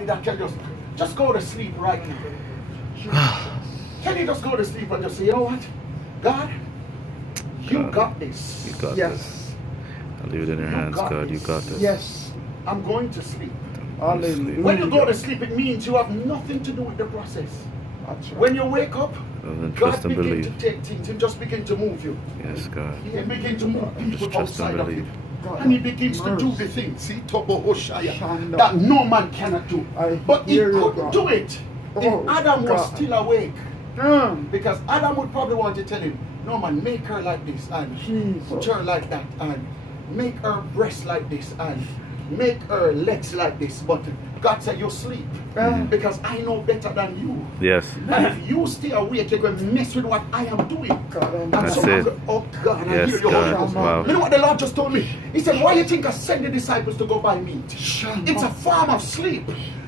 that can just go to sleep right now. Can you just go to sleep and just say, you know what? God, you got this. You got Yes. this. I leave it in your hands, God. You got this. Yes. I'm going to sleep. Hallelujah. When you go to sleep, it means you have nothing to do with the process. That's right. When you wake up, And God trust and begin believe. to take things and just begin to move you. Yes, God. He begin to move people Just trust and outside of you. believe. And he begins to do the things, see, Tobo Hoshaya, that no man cannot do. But he couldn't do it if Adam was still awake. Because Adam would probably want to tell him, no man, make her like this, and put her like that, and make her breast like this, and make her legs like this. But God said, you sleep, because I know better than you. Yes. And if you stay awake, you're going to mess with what I am doing. That's it. Oh God, I Yes, hear you. God. Wow. You know what the Lord just told me? He said, why you think I send the disciples to go buy meat? It's a form of sleep.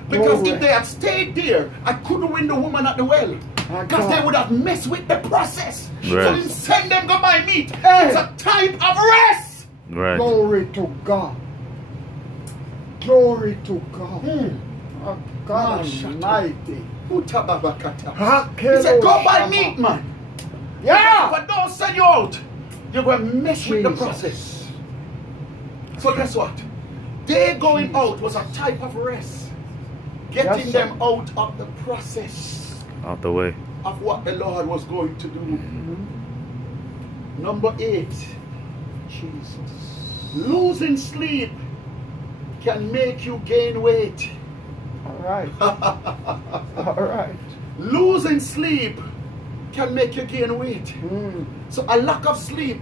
Because if they had stayed there, I couldn't win the woman at the well. Because they would have messed with the process. So Right. he send them go buy meat. It's a type of rest. Right. Glory to God. Glory to God. Oh, God Almighty. He said, go buy meat, man. Yeah. But don't send you out. You're going to mess with the process. So guess what? Their going out was a type of rest. Getting them out of the process. Out the way. Of what the Lord was going to do. Number 8. Jesus. Losing sleep can make you gain weight. All right. All right. Losing sleep can make you gain weight. So a lack of sleep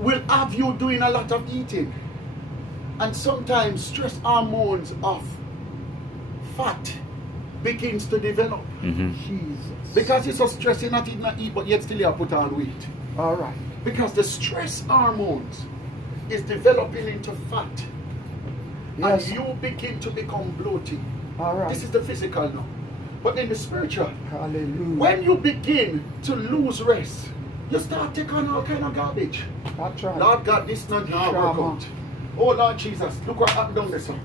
will have you doing a lot of eating. And sometimes stress hormones of fat begins to develop. Jesus. Because you're so stressed, you're not eat, but yet still you have put on weight. All right. Because the stress hormones is developing into fat. Yes. And you begin to become bloated. All right. This is the physical now. But in the spiritual, Hallelujah. when you begin to lose rest, you start taking on all kind of garbage. That's right. Lord God, this not now work out. Oh Lord Jesus, look what happened down there, son.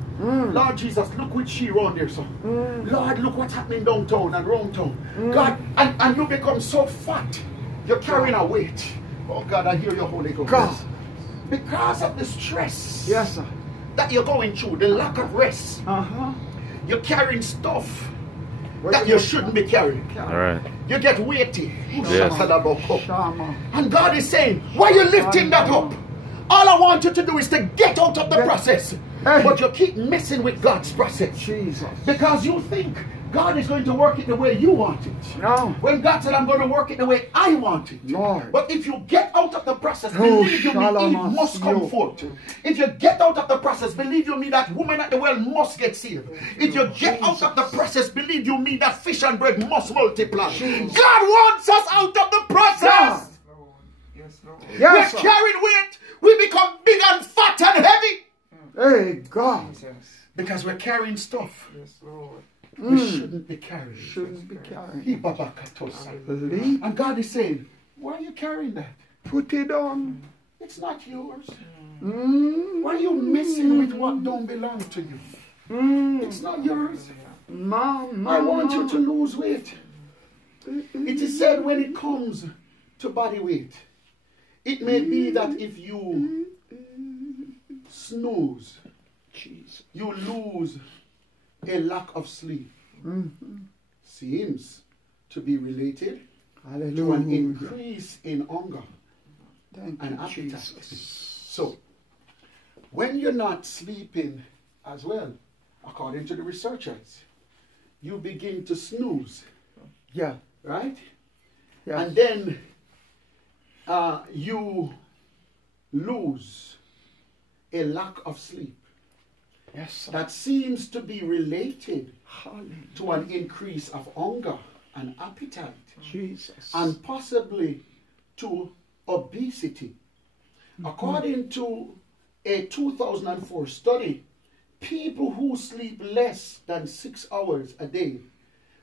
Lord Jesus, look which she around there, son. Lord, look what's happening downtown and round town. God, and you become so fat, you're carrying a weight. Oh God, I hear your Holy Ghost. God. Because of the stress Yes, sir. that you're going through, the lack of rest, you're carrying stuff that you shouldn't be carrying. All right. You get weighty. Yes. Shama. And God is saying, why are you lifting that up? All I want you to do is to get out of the process. But you keep messing with God's process. Jesus. Because you think God is going to work it the way you want it. No. When God said, I'm going to work it the way I want it. Lord. But if you get out of the process, believe you me, Eve must come forth. If you get out of the process, believe you me, that woman at the well must get saved. If you get out of the process, believe you me, that fish and bread must multiply. God wants us out of the process. Yes, We're carrying weight. We become big and fat and heavy. Hey, God. Because we're carrying stuff Yes, Lord. we shouldn't be carrying. Shouldn't be carrying. He and God is saying, why are you carrying that? Put it on. It's not yours. Why are you messing with what don't belong to you? It's not yours. I want you to lose weight. It is said when it comes to body weight, it may be that if you snooze, you lose a lack of sleep. Seems to be related to an increase in hunger and appetite. So, when you're not sleeping as well, according to the researchers, you begin to snooze. Yeah. Right? Yeah. And then you lose a lack of sleep. Yes, sir. That seems to be related to an increase of hunger and appetite. Jesus. And possibly to obesity. According to a 2004 study, people who sleep less than 6 hours a day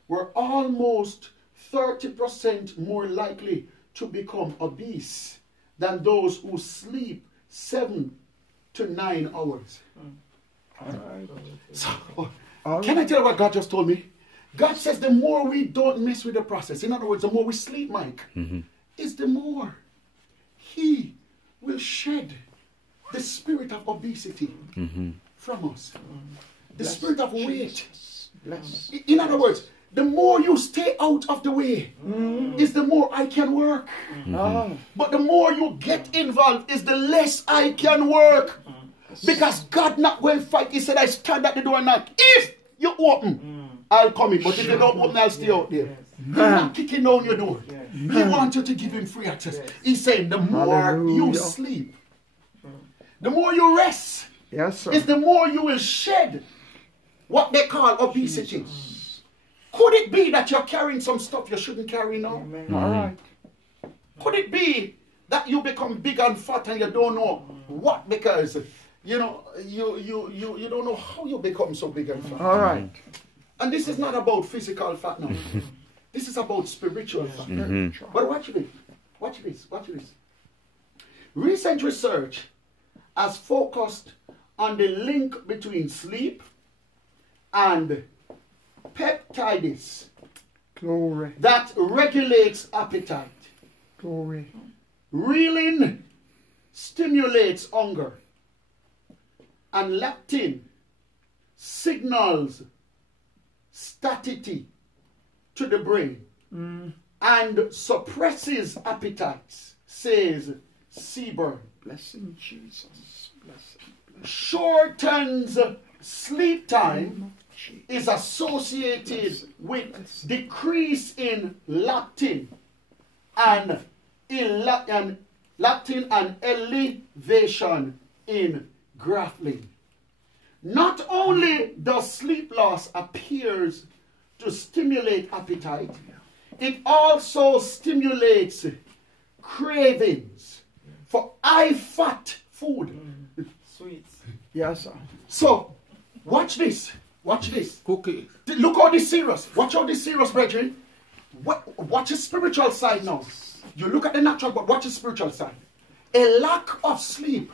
were almost 30% more likely to become obese than those who sleep 7 to 9 hours. So, Can I tell you what God just told me? God says the more we don't mess with the process, in other words, the more we sleep, Mike, is the more He will shed the spirit of obesity from us. The spirit of weight. In other words, the more you stay out of the way, is the more I can work. But the more you get involved, is the less I can work. Because God not going to fight. He said, I stand at the door and knock. If you open, I'll come in. But if you don't open, I'll stay out there. He's not kicking down your door. He wants you to give him free access. He's saying the more you sleep, the more you rest, is the more you will shed what they call obesity. Could it be that you're carrying some stuff you shouldn't carry now? All right. Could it be that you become big and fat and you don't know what? Because you know you don't know how you become so big and fat. All right. And this is not about physical fat now. This is about spiritual fat. But watch this. Watch this. Watch this. Recent research has focused on the link between sleep and peptides that regulates appetite. Reelin stimulates hunger, and leptin signals satiety to the brain and suppresses appetites, says Seaburn. Blessing Jesus. Blessing. Shortens sleep time is associated with decrease in leptin and elevation in ghrelin. Not only does sleep loss appears to stimulate appetite, it also stimulates cravings for high-fat food. Sweets. Yes, sir. So, watch this. Watch this. Cookie. Look how this serious. Watch how this serious, brethren. Watch the spiritual side now. You look at the natural, but watch the spiritual side. A lack of sleep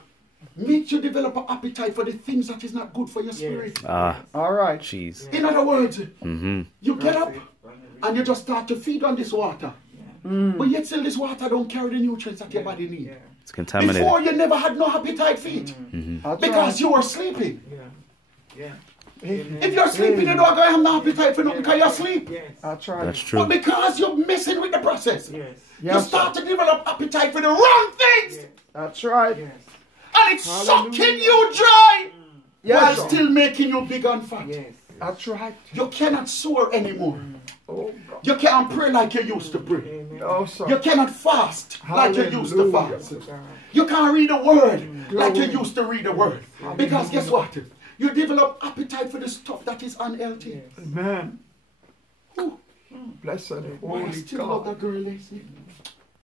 makes you develop an appetite for the things that is not good for your spirit. All right. Jeez. In other words, you get up and you just start to feed on this water. But yet still this water don't carry the nutrients that your body needs. It's contaminated. Before you never had no appetite for it. Because you were sleeping. If you're sleeping, you don't have no appetite for nothing because you're asleep. That's right. That's true. But because you're messing with the process, you start to develop appetite for the wrong things. That's right. And it's sucking you dry while sir. still making you big and fat. That's right. You cannot soar anymore. Oh, You can't pray like you used to pray. no, sir. You cannot fast like you used to fast. You can't read the word like you used to read the word. Because guess what? You develop appetite for the stuff that is unhealthy. Amen. Ooh. Blessed Why I holy still love God. that girl, Leslie?